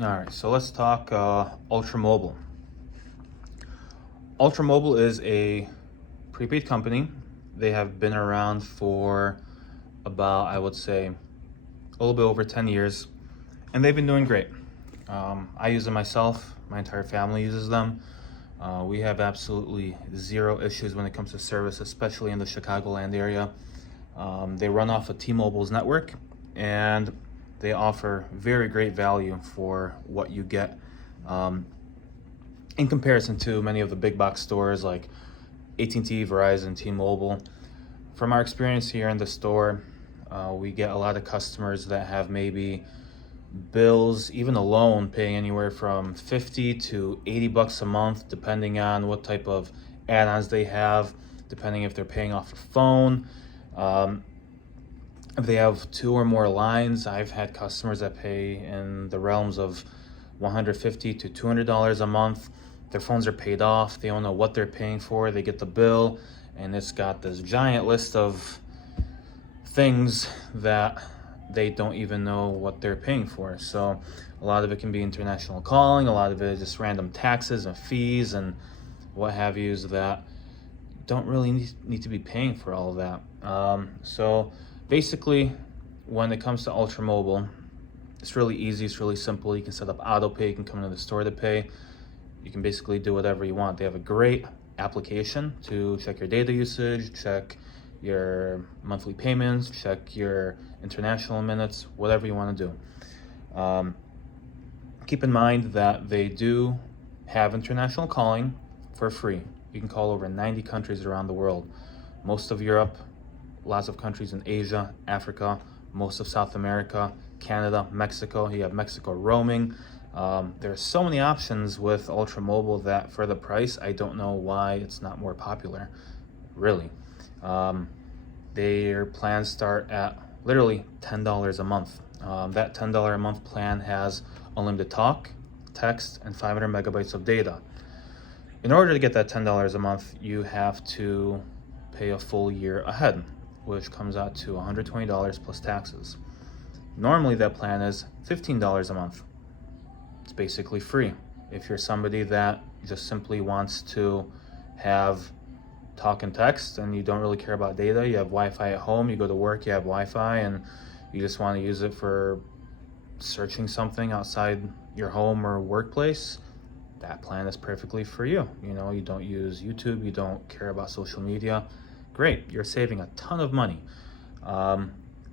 All right, so let's talk Ultra Mobile. Ultra Mobile is a prepaid company. They have been around for about, I would say, a little bit over 10 years, and they've been doing great. I use them myself. My entire family uses them. We have absolutely zero issues when it comes to service, especially in the Chicagoland area. They run off of T-Mobile's network, and they offer very great value for what you get in comparison to many of the big box stores like AT&T, Verizon, T-Mobile. From our experience here in the store, we get a lot of customers that have maybe bills, even alone, paying anywhere from 50 to 80 bucks a month, depending on what type of add-ons they have, depending if they're paying off a phone. If they have 2 or more lines, I've had customers that pay in the realms of $150 to $200 a month. Their phones are paid off. They don't know what they're paying for. They get the bill, and it's got this giant list of things that they don't even know what they're paying for. So a lot of it can be international calling. A lot of it is just random taxes and fees and what have yous that don't really need to be paying for all of that. So basically, when it comes to Ultra Mobile, it's really easy, it's really simple. You can set up auto pay, you can come into the store to pay. You can basically do whatever you want. They have a great application to check your data usage, check your monthly payments, check your international minutes, whatever you want to do. Keep in mind that they do have international calling for free. You can call over 90 countries around the world. Most of Europe, lots of countries in Asia, Africa, most of South America, Canada, Mexico. You have Mexico roaming. There are so many options with Ultra Mobile that for the price, I don't know why it's not more popular, really. Their plans start at literally $10 a month. That $10 a month plan has unlimited talk, text, and 500 megabytes of data. In order to get that $10 a month, you have to pay a full year ahead, which comes out to $120 plus taxes. Normally that plan is $15 a month. It's basically free. If you're somebody that just simply wants to have talk and text and you don't really care about data, you have Wi-Fi at home, you go to work, you have Wi-Fi, and you just want to use it for searching something outside your home or workplace, that plan is perfectly for you. You know, you don't use YouTube, you don't care about social media. Great, you're saving a ton of money. The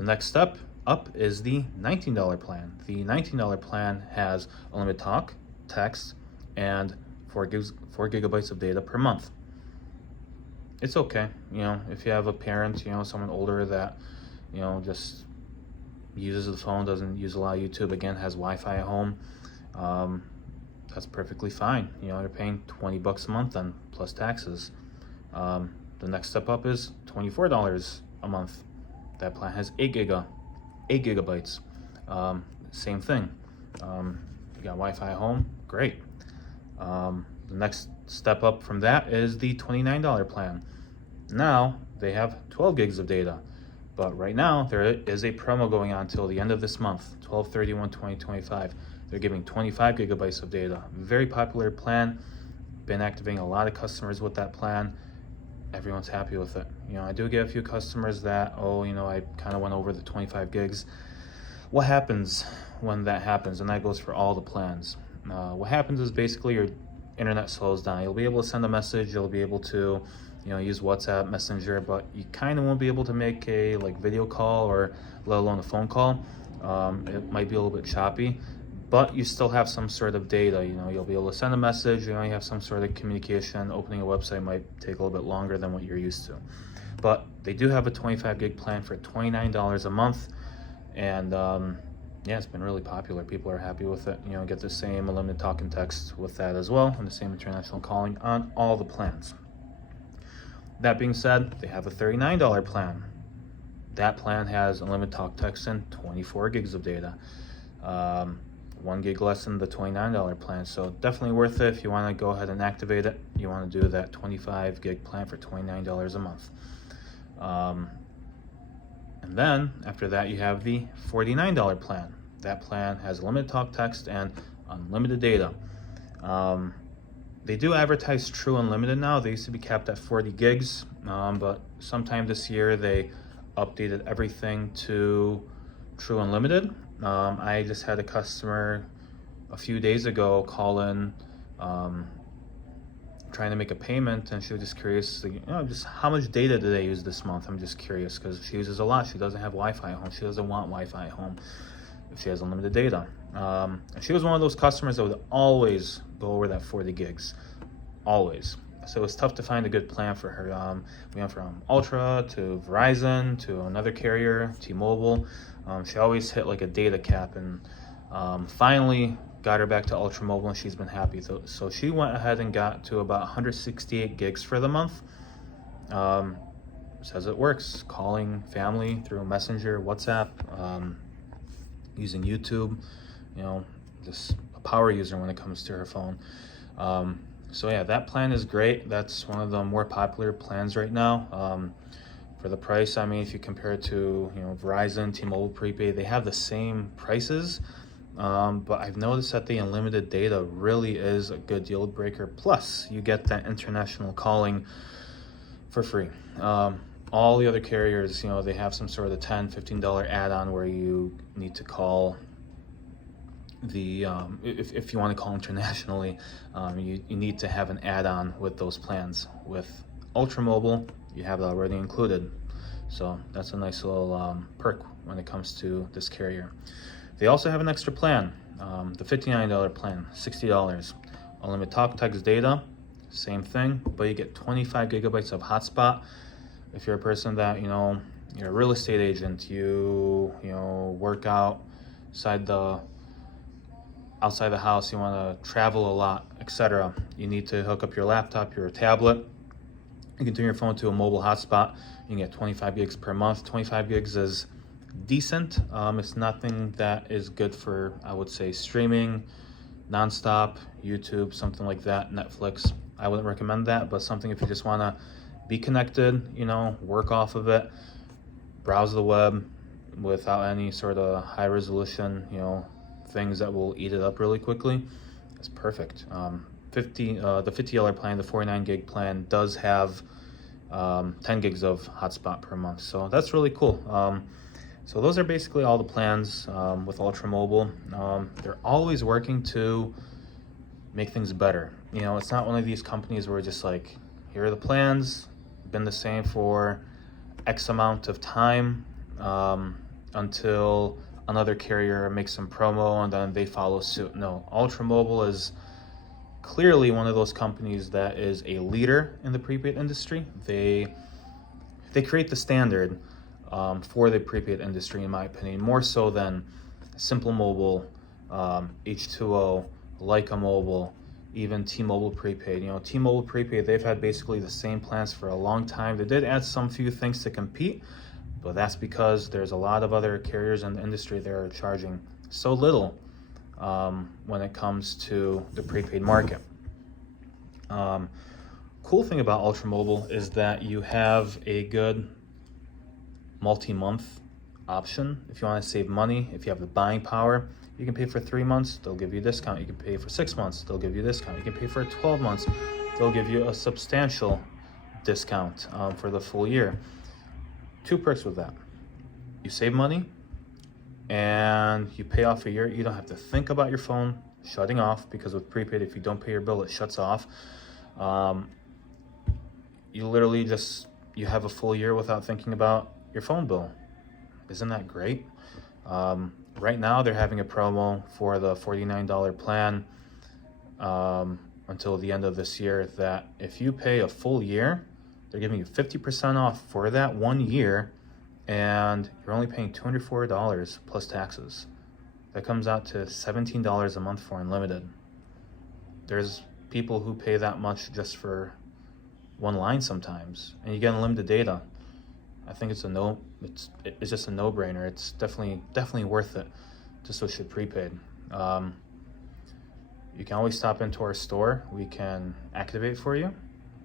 next step up is the $19 plan. The $19 plan has unlimited talk, text, and 4 gigabytes of data per month. It's okay, you know, if you have a parent, you know, someone older that, you know, just uses the phone, doesn't use a lot of YouTube, again, has Wi-Fi at home, that's perfectly fine. You know, you're paying 20 bucks a month then, plus taxes. The next step up is $24 a month. That plan has 8 gigabytes. Same thing. You got Wi-Fi at home, great. The next step up from that is the $29 plan. Now they have 12 gigs of data, but right now there is a promo going on till the end of this month, 12/31/2025. They're giving 25 gigabytes of data. Very popular plan. Been activating a lot of customers with that plan. Everyone's happy with it. You know, I do get a few customers that, oh, you know, I kind of went over the 25 gigs. What happens when that happens? And that goes for all the plans. What happens is basically your internet slows down. You'll be able to send a message, you'll be able to, you know, use WhatsApp, Messenger, but you kind of won't be able to make a video call or let alone a phone call. It might be a little bit choppy, but you still have some sort of data. You know, you'll be able to send a message, you know, you have some sort of communication. Opening a website might take a little bit longer than what you're used to. But they do have a 25 gig plan for $29 a month, and yeah, it's been really popular. People are happy with it. You know, get the same unlimited talk and text with that as well, and the same international calling on all the plans. That being said, they have a $39 plan. That plan has unlimited talk, text, and 24 gigs of data. 1 gig less than the $29 plan. So definitely worth it if you want to go ahead and activate it. You want to do that 25 gig plan for $29 a month. And then after that, you have the $49 plan. That plan has limited talk, text, and unlimited data. They do advertise True Unlimited now. They used to be capped at 40 gigs, but sometime this year they updated everything to True Unlimited. I just had a customer a few days ago call in, trying to make a payment, and she was just curious, just how much data do they use this month? I'm just curious because she uses a lot. She doesn't have Wi-Fi at home. She doesn't want Wi-Fi at home if she has unlimited data. And she was one of those customers that would always go over that 40 gigs, always. So it's tough to find a good plan for her. We went from Ultra to Verizon to another carrier, T-Mobile. She always hit like a data cap, and finally got her back to Ultra Mobile, and she's been happy. So she went ahead and got to about 168 gigs for the month. Says it works, calling family through Messenger, WhatsApp, using YouTube, just a power user when it comes to her phone. So yeah, that plan is great. That's one of the more popular plans right now. For the price, I mean, if you compare it to Verizon, T-Mobile prepaid, they have the same prices. But I've noticed that the unlimited data really is a good deal breaker. Plus, you get that international calling for free. All the other carriers, they have some sort of $10, $15 add-on where you need to call the if you want to call internationally, you need to have an add-on with those plans. With Ultra Mobile, you have it already included, so that's a nice little perk when it comes to this carrier. They also have an extra plan, the $59 plan, $60, unlimited talk, text, data, same thing, but you get 25 gigabytes of hotspot. If you're a person that you're a real estate agent, you work outside the house, you want to travel a lot, etc., you need to hook up your laptop, your tablet. You can turn your phone to a mobile hotspot. You can get 25 gigs per month. 25 gigs is decent. It's nothing that is good for, I would say, streaming nonstop, YouTube, something like that, Netflix. I wouldn't recommend that, but something if you just want to be connected, work off of it, browse the web without any sort of high resolution, things that will eat it up really quickly. It's perfect. The $50 plan, the 49 gig plan does have 10 gigs of hotspot per month, so that's really cool. So those are basically all the plans with Ultra Mobile. They're always working to make things better. It's not one of these companies where just like, here are the plans, been the same for X amount of time until another carrier makes some promo and then they follow suit. No, Ultra Mobile is clearly one of those companies that is a leader in the prepaid industry. They create the standard for the prepaid industry, in my opinion, more so than Simple Mobile, H2O, Leica Mobile, even T-Mobile prepaid. T-Mobile prepaid, they've had basically the same plans for a long time. They did add some few things to compete, but that's because there's a lot of other carriers in the industry that are charging so little when it comes to the prepaid market. Cool thing about Ultra Mobile is that you have a good multi-month option. If you want to save money, if you have the buying power, you can pay for 3 months, they'll give you a discount. You can pay for 6 months, they'll give you a discount. You can pay for 12 months, they'll give you a substantial discount for the full year. 2 perks with that. You save money and you pay off a year. You don't have to think about your phone shutting off, because with prepaid, if you don't pay your bill, it shuts off. You literally you have a full year without thinking about your phone bill. Isn't that great? Right now, they're having a promo for the $49 plan until the end of this year, that if you pay a full year, they're giving you 50% off for that 1 year, and you're only paying $204 plus taxes. That comes out to $17 a month for unlimited. There's people who pay that much just for one line sometimes, and you get unlimited data. I think it's just a no-brainer. It's definitely worth it to switch to prepaid. You can always stop into our store. We can activate for you.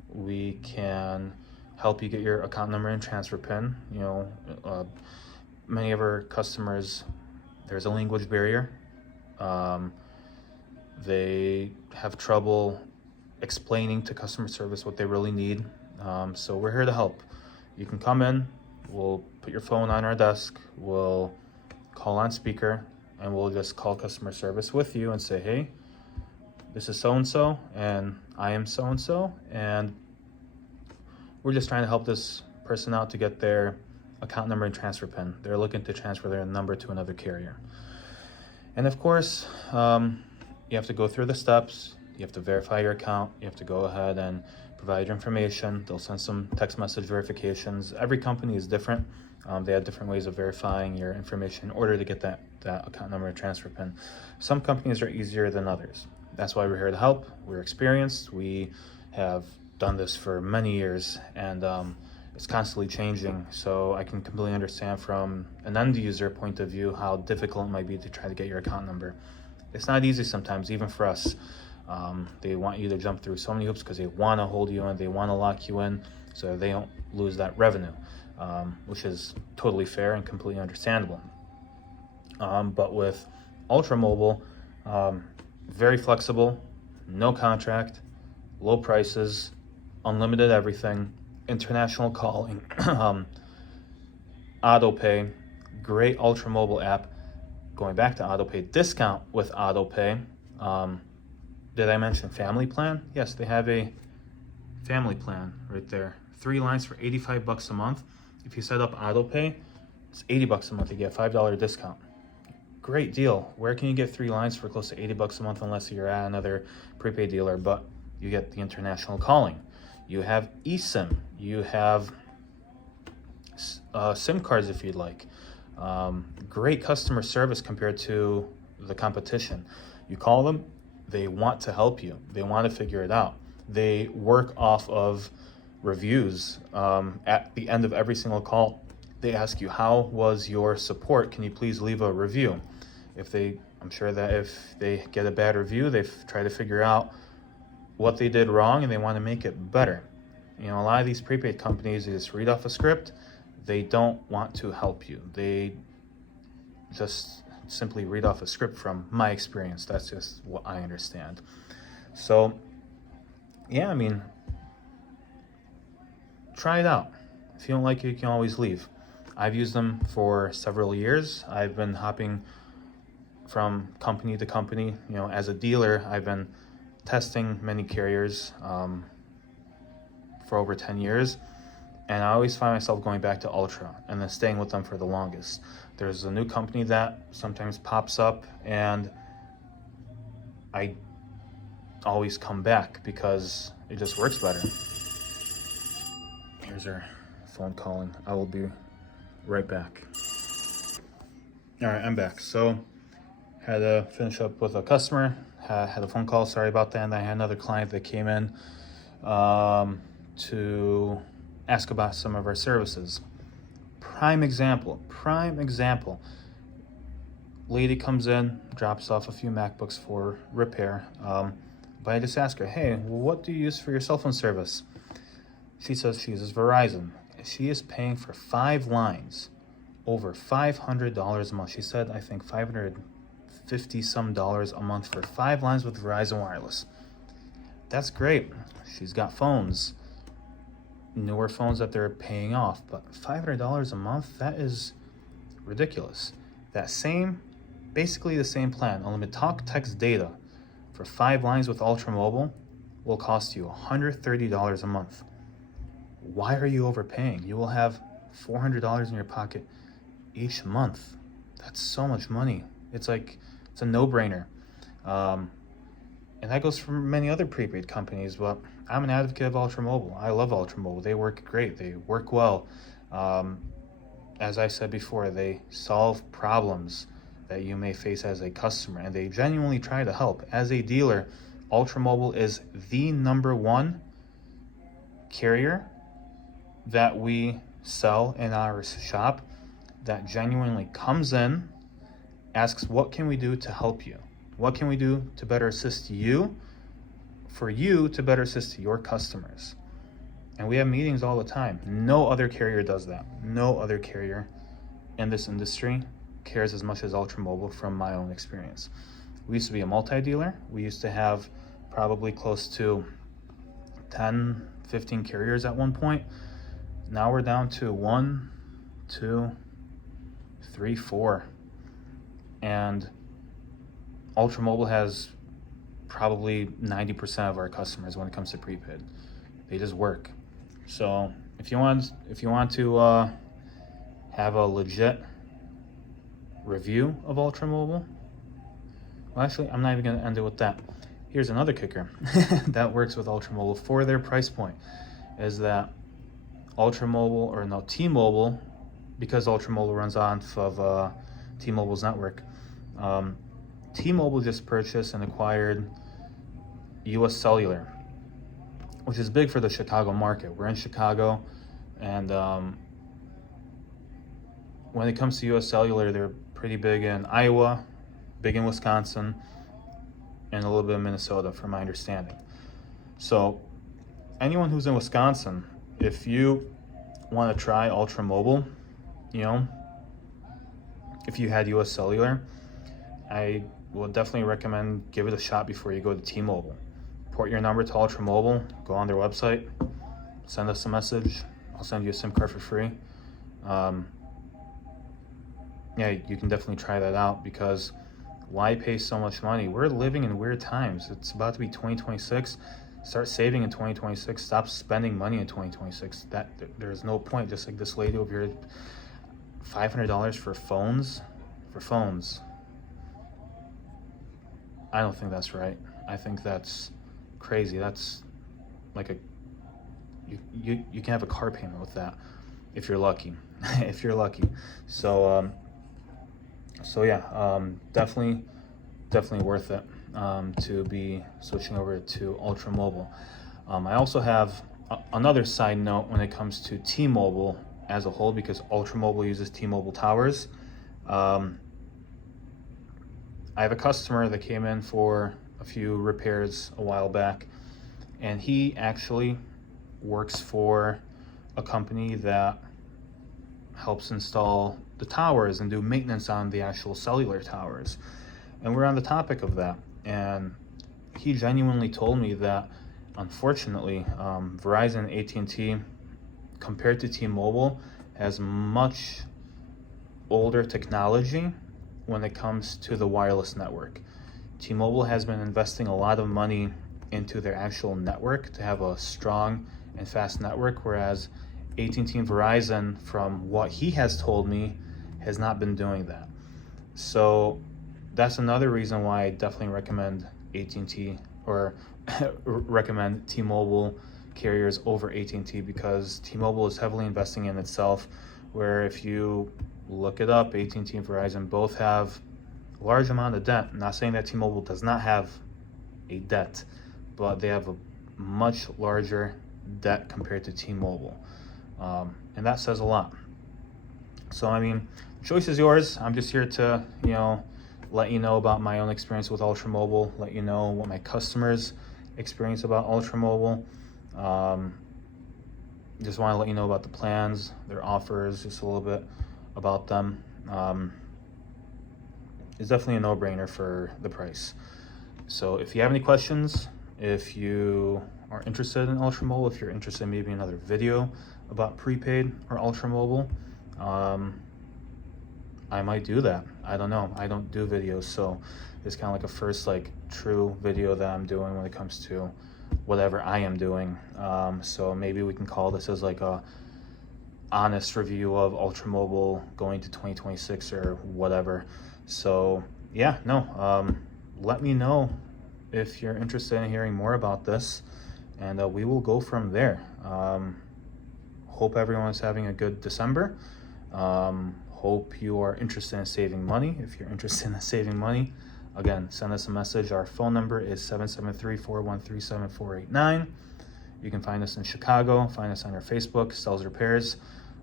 We can help you get your account number and transfer PIN. Many of our customers, There's a language barrier. They have trouble explaining to customer service what they really need. So we're here to help. You can come in, we'll put your phone on our desk, we'll call on speaker, and we'll just call customer service with you and say, hey, this is so-and-so, and I am so-and-so, and we're just trying to help this person out to get their account number and transfer PIN. They're looking to transfer their number to another carrier. And of course, you have to go through the steps. You have to verify your account. You have to go ahead and provide your information. They'll send some text message verifications. Every company is different. They have different ways of verifying your information in order to get that account number and transfer PIN. Some companies are easier than others. That's why we're here to help. We're experienced. We have done this for many years, and it's constantly changing. So I can completely understand from an end user point of view how difficult it might be to try to get your account number. It's not easy sometimes, even for us. They want you to jump through so many hoops because they want to hold you in, they want to lock you in so they don't lose that revenue, which is totally fair and completely understandable. But with Ultra Mobile, very flexible, no contract, low prices, unlimited everything, international calling, auto pay, great Ultra Mobile app. Going back to auto pay, discount with auto pay. Did I mention family plan? Yes, they have a family plan right there. 3 lines for $85 a month. If you set up auto pay, it's $80 a month. You get a $5 discount. Great deal. Where can you get 3 lines for close to $80 a month unless you're at another prepaid dealer? But you get the international calling. You have eSIM. You have SIM cards if you'd like. Great customer service compared to the competition. You call them, they want to help you. They want to figure it out. They work off of reviews. At the end of every single call, they ask you, how was your support? Can you please leave a review? I'm sure that if they get a bad review, they try to figure out what they did wrong and they want to make it better. You know, a lot of these prepaid companies, they just read off a script. They don't want to help you. They just simply read off a script from my experience. That's just what I understand. So, yeah, I mean, try it out. If you don't like it, you can always leave. I've used them for several years. I've been hopping from company to company. You know, as a dealer, I've been testing many carriers for over 10 years. And I always find myself going back to Ultra and then staying with them for the longest. There's a new company that sometimes pops up and I always come back because it just works better. Here's our phone calling. I will be right back. All right, I'm back. So had to finish up with a customer, had a phone call, sorry about that. And I had another client that came in to ask about some of our services. Prime example. Lady comes in, drops off a few MacBooks for repair. But I just ask her, hey, what do you use for your cell phone service? She says she uses Verizon. She is paying for 5 lines, over $500 a month. She said, I think $550 some a month for 5 lines with Verizon Wireless. That's great. She's got phones, newer phones that they're paying off, but $500 a month, that is ridiculous. Basically the same plan, unlimited talk, text, data for 5 lines with Ultra Mobile will cost you $130 a month. Why are you overpaying? You will have $400 in your pocket each month. That's so much money. It's a no-brainer. And that goes for many other prepaid companies, but I'm an advocate of Ultra Mobile. I love Ultra Mobile. They work great. They work well. As I said before, they solve problems that you may face as a customer, and they genuinely try to help. As a dealer, Ultra Mobile is the #1 carrier that we sell in our shop that genuinely comes in, asks, what can we do to help you? What can we do to better assist you, for you to better assist your customers? And we have meetings all the time. No other carrier does that. No other carrier in this industry cares as much as Ultra Mobile from my own experience. We used to be a multi-dealer. We used to have probably close to 10, 15 carriers at one point. Now we're down to 1, 2, 3, 4. And Ultra Mobile has probably 90% of our customers when it comes to prepaid. They just work. So if you want to have a legit review of Ultra Mobile, well, actually, I'm not even going to end it with that. Here's another kicker that works with Ultra Mobile for their price point, is that T-Mobile, because Ultra Mobile runs off of T-Mobile's network, T-Mobile just purchased and acquired US Cellular, which is big for the Chicago market. We're in Chicago, and when it comes to US Cellular, they're pretty big in Iowa, big in Wisconsin, and a little bit of Minnesota, from my understanding. So anyone who's in Wisconsin, if you want to try Ultra Mobile, if you had US Cellular, I will definitely recommend give it a shot before you go to T-Mobile. Port your number to Ultra Mobile, go on their website, send us a message. I'll send you a SIM card for free. Yeah, you can definitely try that out, because why pay so much money? We're living in weird times. It's about to be 2026. Start saving in 2026. Stop spending money in 2026. There's no point. Just like this lady over here, $500 for phones. I don't think that's right. I think that's crazy. That's like you can have a car payment with that if you're lucky. If you're lucky. So yeah, definitely worth it to be switching over to Ultra Mobile. I also have another side note when it comes to T-Mobile as a whole, because Ultra Mobile uses T-Mobile towers. I have a customer that came in for a few repairs a while back, and he actually works for a company that helps install the towers and do maintenance on the actual cellular towers. And we're on the topic of that, and he genuinely told me that unfortunately Verizon, AT&T, compared to T-Mobile, has much older technology when it comes to the wireless network. T-Mobile has been investing a lot of money into their actual network to have a strong and fast network, whereas AT&T and Verizon, from what he has told me, has not been doing that. So that's another reason why I definitely recommend AT&T, or recommend T-Mobile carriers over AT&T, because T-Mobile is heavily investing in itself, where if you look it up, AT&T and Verizon both have a large amount of debt. I'm not saying that T-Mobile does not have a debt, but they have a much larger debt compared to T-Mobile. And that says a lot. So, I mean, choice is yours. I'm just here to, let you know about my own experience with Ultra Mobile, let you know what my customers experience about Ultra Mobile. Just want to let you know about the plans, their offers, just a little bit about them. It's definitely a no-brainer for the price. So if you have any questions, if you are interested in Ultra Mobile, if you're interested in maybe another video about prepaid or Ultra Mobile, I might do that. I don't know. I don't do videos, so it's kind of like a first true video that I'm doing when it comes to whatever I am doing. So maybe we can call this as like a honest review of Ultra Mobile going to 2026 or whatever. So yeah, no, let me know if you're interested in hearing more about this, and we will go from there. Hope everyone's having a good December. Hope you are interested in saving money. If you're interested in saving money, again, send us a message. Our phone number is 773-413-7489. You can find us in Chicago. Find us on our Facebook, Cellz Repairz.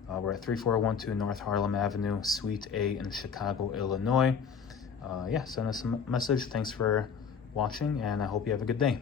We're at 3412 North Harlem Avenue, Suite A in Chicago, Illinois. Yeah, send us a message. Thanks for watching, and I hope you have a good day.